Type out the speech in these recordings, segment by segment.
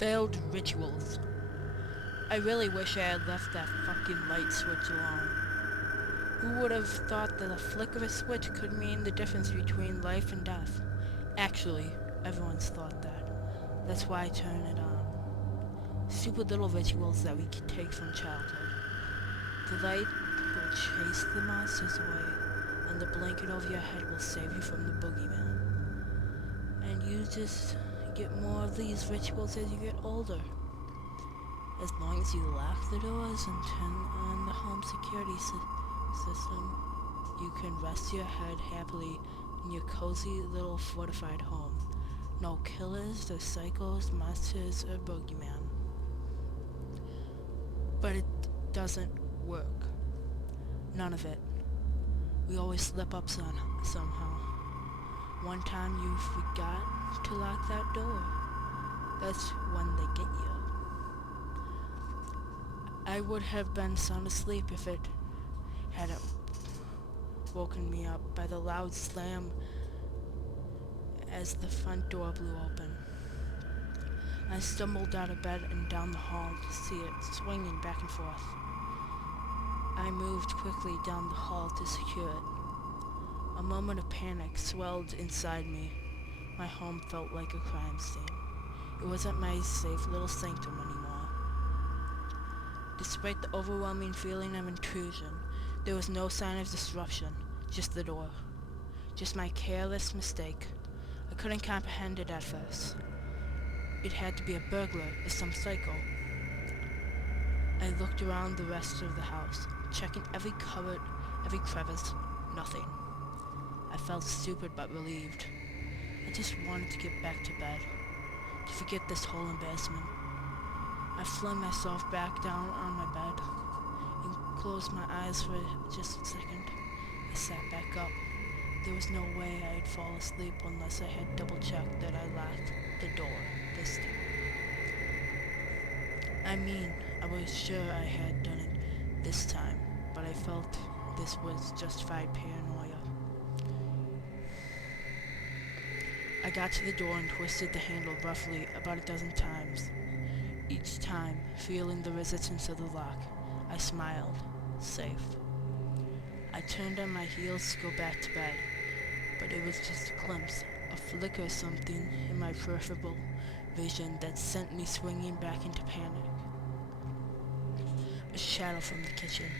Failed rituals. I really wish I had left that fucking light switch alone. Who would have thought that a flick of a switch could mean the difference between life and death? Actually, everyone's thought that. That's why I turn it on. Stupid little rituals that we can take from childhood. The light will chase the monsters away, and the blanket over your head will save you from the boogeyman. And you just get more of these rituals as you get older. As long as you lock the doors and turn on the home security system, you can rest your head happily in your cozy little fortified home. No killers, or psychos, monsters, or boogeyman. But it doesn't work. None of it. We always slip up somehow. One time you forgot to lock that door. That's when they get you. I would have been sound asleep if it hadn't woken me up by the loud slam as the front door blew open. I stumbled out of bed and down the hall to see it swinging back and forth. I moved quickly down the hall to secure it. A moment of panic swelled inside me. My home felt like a crime scene. It wasn't my safe little sanctum anymore. Despite the overwhelming feeling of intrusion, there was no sign of disruption, just the door. Just my careless mistake. I couldn't comprehend it at first. It had to be a burglar or some psycho. I looked around the rest of the house, checking every cupboard, every crevice. Nothing. I felt stupid but relieved. I just wanted to get back to bed, to forget this whole embarrassment. I flung myself back down on my bed and closed my eyes for just a second. I sat back up. There was no way I'd fall asleep unless I had double-checked that I locked the door this time. I mean, I was sure I had done it this time, but I felt this was justified paranoia. I got to the door and twisted the handle roughly about a dozen times. Each time, feeling the resistance of the lock, I smiled. Safe. I turned on my heels to go back to bed, but it was just a glimpse, a flicker of something in my peripheral vision that sent me swinging back into panic. A shadow from the kitchen.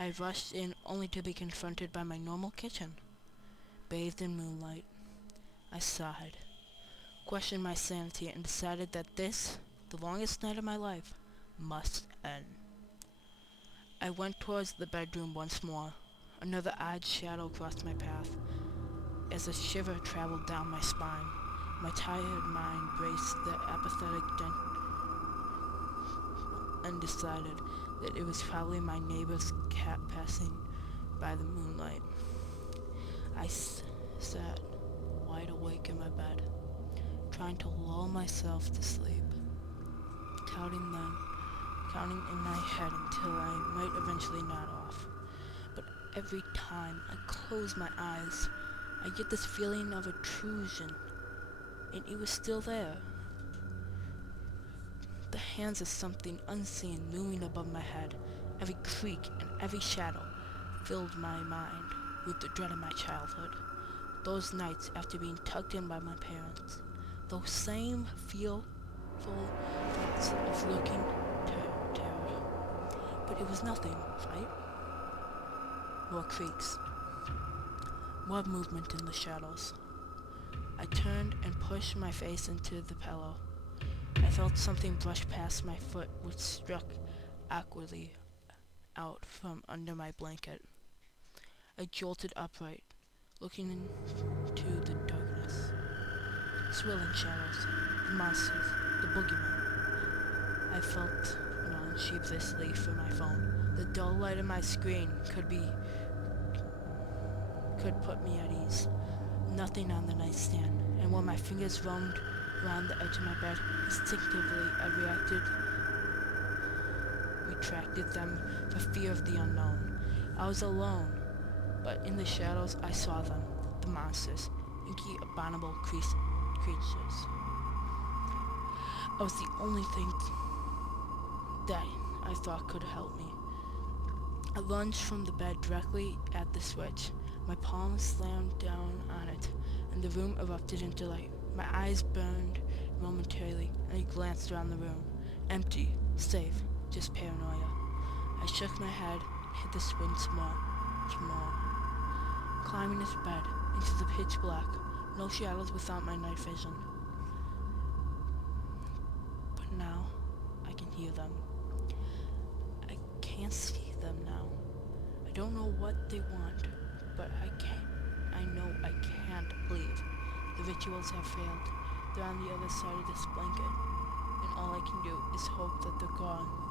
I rushed in only to be confronted by my normal kitchen, bathed in moonlight. I sighed, questioned my sanity, and decided that this, the longest night of my life, must end. I went towards the bedroom once more. Another odd shadow crossed my path. As a shiver traveled down my spine, my tired mind braced the apathetic and decided that it was probably my neighbor's cat passing by the moonlight. I sat wide awake in my bed, trying to lull myself to sleep, counting in my head until I might eventually nod off. But every time I close my eyes, I get this feeling of intrusion, and it was still there. The hands of something unseen looming above my head. Every creak and every shadow filled my mind with the dread of my childhood. Those nights after being tucked in by my parents. Those same fearful thoughts of looking terror. But it was nothing, right? More creaks. More movement in the shadows. I turned and pushed my face into the pillow. I felt something brush past my foot, which struck awkwardly out from under my blanket. I jolted upright, looking into the darkness. Swirling shadows, the monsters, the boogeyman. I felt around sheepishly for my phone. The dull light of my screen could put me at ease. Nothing on the nightstand, and when my fingers roamed around the edge of my bed, instinctively I retracted them for fear of the unknown. I was alone, but in the shadows I saw them, the monsters, inky, abominable creatures. I was the only thing that I thought could help me. I lunged from the bed directly at the switch. My palm slammed down on it, and the room erupted into light. My eyes burned momentarily, and I glanced around the room. Empty, safe, just paranoia. I shook my head and hit the switch some more. Climbing into bed, into the pitch black, no shadows without my night vision. But now, I can hear them. I can't see them now. I don't know what they want, but I know I can't leave. The rituals have failed. They're on the other side of this blanket, and all I can do is hope that they're gone.